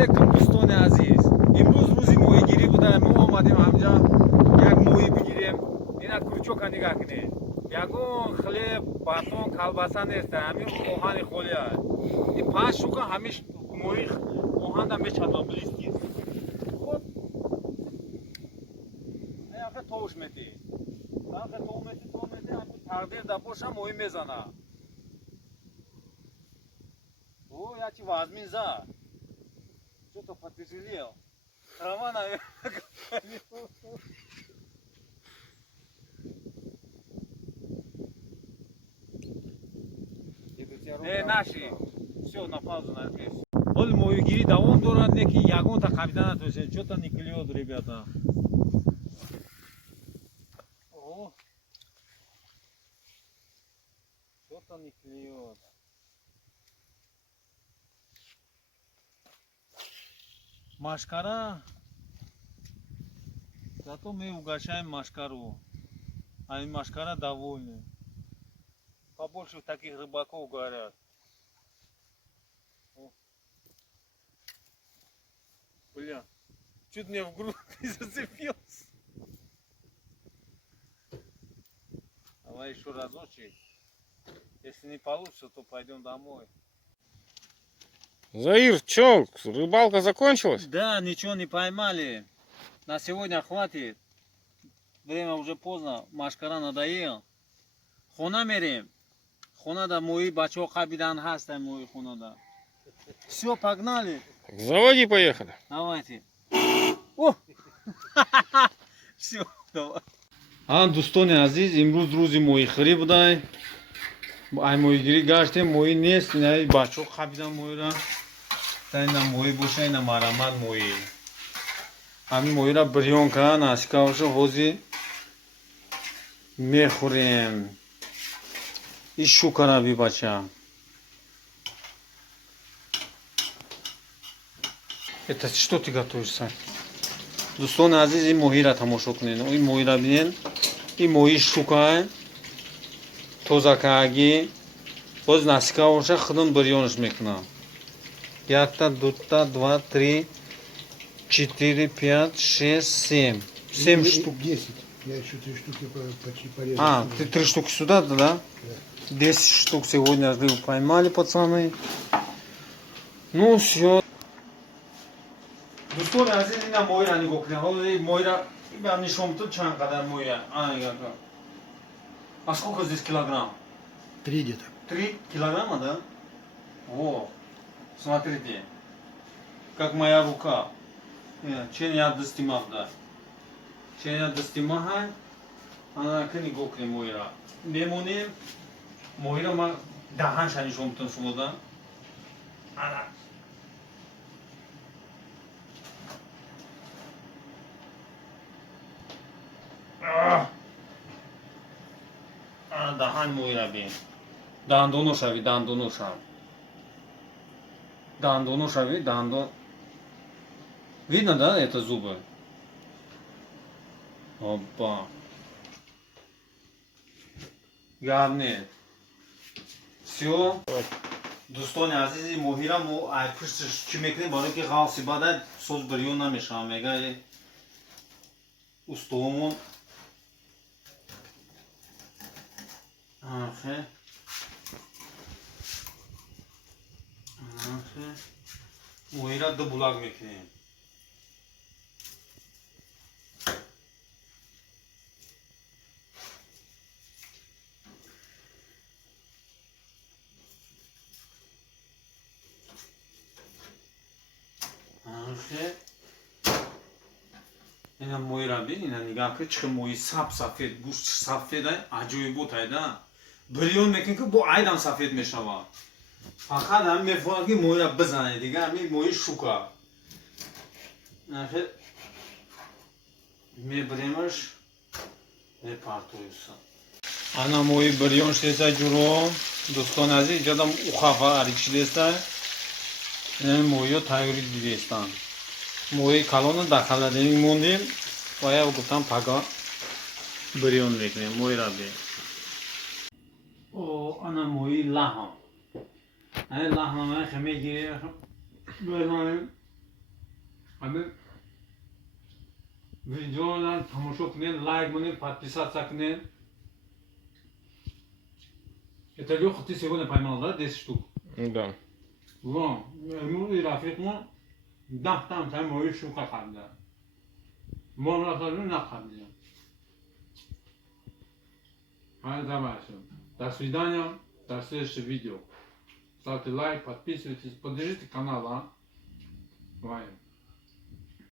علیکم دوستان عزیز. امروز روزی مویگیری بوده. ما آمدیم همجا یک موی بگیریم. اینا کوچوک نگاه کنید. یگون خلی باتون کالباسا نیست. همین اوهان خولی است. این پنج شوکا همیش موی اوهان دا میچادم بلیستی. خب آخه توش میتی. آخه تو میتی همین تقدیر دا باشه موی میزنه. او یا چی وازمین زا. Что-то потяжелел. Трава, наверное, наши. Все, на паузу нажми. Оль мою гири давом дорад неки ягон та капитана то есть что-то не клюет, ребята. О. Что-то не клюет. Машкара. Зато мы угощаем машкару. А машкара довольны. Побольше таких рыбаков говорят. О. Бля, чуть мне в грудь не зацепился. Давай еще разочек. Если не получится, то пойдем домой. Заир, чё, рыбалка закончилась? Да, ничего не поймали. На сегодня хватит. Время уже поздно. Машкара надоел. Хона мерим. Хона да мои бачо кабидан хаста мои хона да. Все, погнали. Заводи, поехали. Давайте. О! Все, давай. دوستان عزیز امروز روز موی خری بودای ای موی گیری گشتیم موی نیست نه بچه ها خبیدن موی را تا این موی باشه این مرمت موی همین موی را بریون کن اشکا باشه حوزی میخوریم این شوکا را بی بچه это что ты готовишь, Сань? دوستان عزیز این موی را تماشا کنین این موی را بینین این موی شوکا توزاکاگی باز насика باشه خودم بریونش میکنم 1 تا 2 تا 2 3 4 5 6 7 7 штук 10. Я еще 3 штуки почти порезал. А, ты 3 штуки сюда, да? Да. 10 штук сегодня рыбу поймали, пацаны. Ну все. دوستان عزیز اینا موی را نگاه کنید حالا موی را نشون تو چند قدر موی а сколько здесь килограмм? 3 где-то. 3 килограмма, да? О, смотрите, как моя рука. Чем я достимав, да? Чем я достимав, она к ней гокли моира. Мемоним, моира ма дахан шани шомтон шумо, да? Она. Дахан моира бин. Дандону шави, дандону шав. Дандону шави, дандон. Видно, да, это зубы? Опа. Явно. Все. دوستان عزیزی موهیرا مو ای پشتش چی میکنیم برای که غاصی بعد سوز بریون نمیشه میگه استومون آخه موهیرا دو بلاک میکنیم اینا موی را بین اینا نگاه که چه موی سفید گوشت سفید های عجیب بود هایده بریون میکن که با عیدم سفید میشود فقط هم میفهمم که موی را بزنه دیگه همین موی شوکا نخیر میبریمش میپرتویست انا موی بریون شده جورو دوستان عزیز جدم اخواه ارکشیده این موی رو تایوری دیدستان موی کلون داخل داریم موندیم و یا گفتم پاگا بریون میکنیم موی را بیم او انا موی لحم این لحم من خمیه گیره بزنیم Abi videodan тамошо кунен, лайк кунен, подписаться кунен. Это Леха, ты сегодня поймал, да, 10 штук? Да. Вон, ему и Рафику, да, там мою штука хабда. Вон расскажу на хабде. Давай, все. До свидания, до следующего видео. Ставьте лайк, подписывайтесь, поддержите канал, а? Давай.